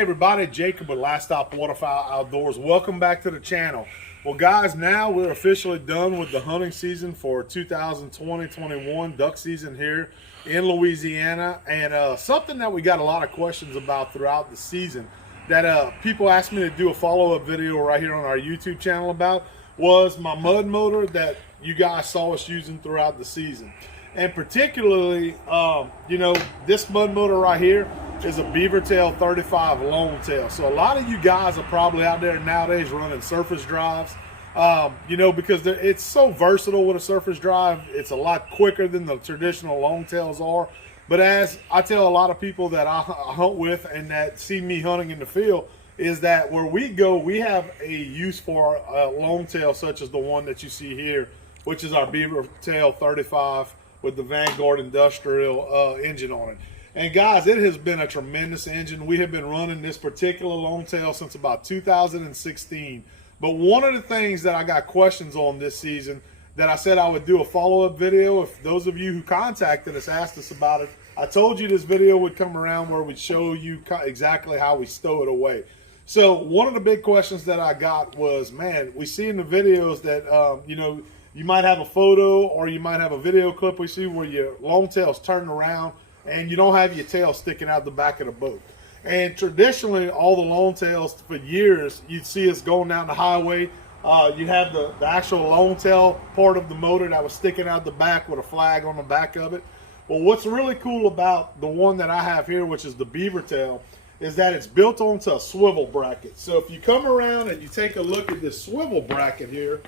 everybody, Jacob with Last Stop Waterfowl Outdoors. Welcome back to the channel. Well guys, now we're officially done with the hunting season for 2020-21 duck season here in Louisiana. And something that we got a lot of questions about throughout the season that people asked me to do a follow-up video right here on our YouTube channel about was my mud motor that you guys saw us using throughout the season. And particularly, this mud motor right here is a Beavertail 35 Longtail. So a lot of you guys are probably out there nowadays running surface drives, because it's so versatile with a surface drive. It's a lot quicker than the traditional Longtails are. But as I tell a lot of people that I hunt with and that see me hunting in the field, is that where we go, we have a use for a Longtail such as the one that you see here, which is our Beavertail 35 with the Vanguard Industrial engine on it. And guys, it has been a tremendous engine. We have been running this particular Longtail since about 2016. But one of the things that I got questions on this season that I said I would do a follow-up video, if those of you who contacted us asked us about it, I told you this video would come around where we'd show you exactly how we stow it away. So one of the big questions that I got was, man, we see in the videos that, you might have a photo or you might have a video clip we see where your Longtail's turning around and you don't have your tail sticking out the back of the boat. And traditionally, all the Longtails for years, you'd see us going down the highway. You'd have the actual Longtail part of the motor that was sticking out the back with a flag on the back of it. Well, what's really cool about the one that I have here, which is the Beavertail, is that it's built onto a swivel bracket. So if you come around and you take a look at this swivel bracket here,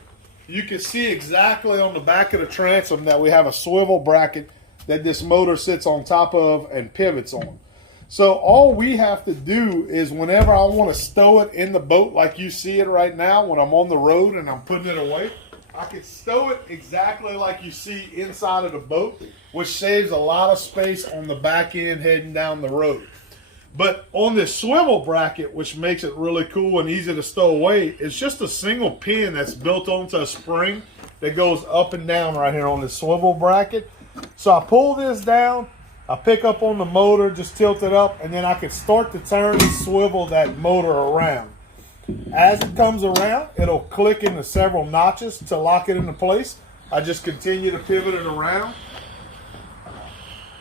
you can see exactly on the back of the transom that we have a swivel bracket that this motor sits on top of and pivots on. So all we have to do is whenever I want to stow it in the boat like you see it right now, when I'm on the road and I'm putting it away, I can stow it exactly like you see inside of the boat, which saves a lot of space on the back end heading down the road. But on this swivel bracket, which makes it really cool and easy to stow away, it's just a single pin that's built onto a spring that goes up and down right here on this swivel bracket. So I pull this down, I pick up on the motor, just tilt it up, and then I can start to turn and swivel that motor around. As it comes around, it'll click into several notches to lock it into place. I just continue to pivot it around.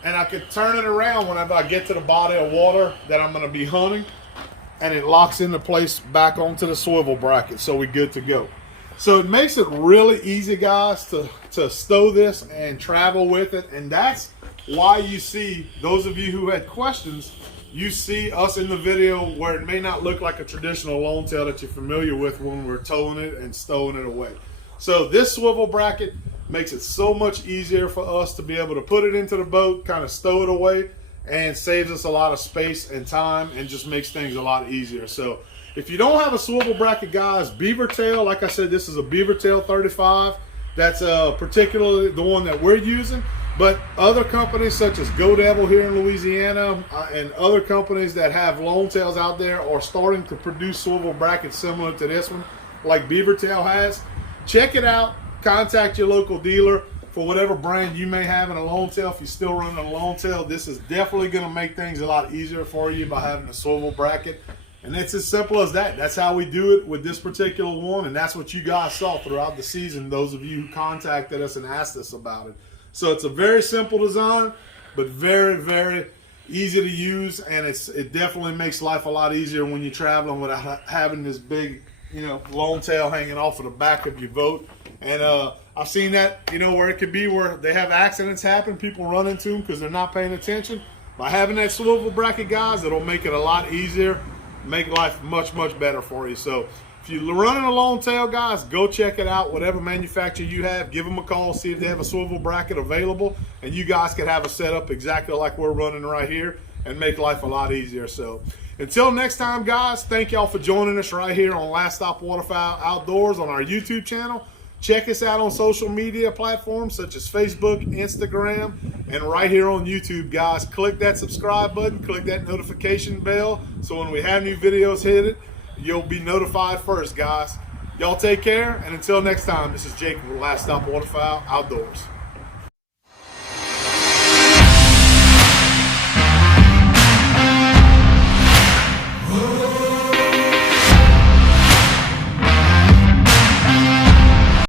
And I can turn it around whenever I get to the body of water that I'm going to be hunting, and it locks into place back onto the swivel bracket, so we're good to go. So it makes it really easy, guys, to stow this and travel with it, and that's why you see, those of you who had questions, you see us in the video where it may not look like a traditional Longtail that you're familiar with when we're towing it and stowing it away. So this swivel bracket makes it so much easier for us to be able to put it into the boat, kind of stow it away, and saves us a lot of space and time and just makes things a lot easier. So if you don't have a swivel bracket, guys, Beavertail, like I said, this is a Beavertail 35. That's particularly the one that we're using. But other companies such as Go Devil here in Louisiana and other companies that have Longtails out there are starting to produce swivel brackets similar to this one, like Beavertail has. Check it out. Contact your local dealer for whatever brand you may have in a Longtail. If you're still running a Longtail, this is definitely going to make things a lot easier for you by having a swivel bracket. And it's as simple as that. That's how we do it with this particular one, and that's what you guys saw throughout the season, those of you who contacted us and asked us about it. So it's a very simple design, but very, very easy to use, and it definitely makes life a lot easier when you're traveling without having this big, Longtail hanging off of the back of your boat. And I've seen that, where it could be where they have accidents happen, people run into them because they're not paying attention. By having that swivel bracket, guys, it'll make it a lot easier, make life much, much better for you. So if you're running a Longtail, guys, go check it out. Whatever manufacturer you have, give them a call, see if they have a swivel bracket available, and you guys can have a setup exactly like we're running right here and make life a lot easier. So until next time, guys, thank y'all for joining us right here on Last Stop Waterfowl Outdoors on our YouTube channel. Check us out on social media platforms such as Facebook, Instagram, and right here on YouTube, guys. Click that subscribe button, click that notification bell, so when we have new videos hit it, you'll be notified first, guys. Y'all take care, and until next time, this is Jake with Last Stop Waterfowl Outdoors.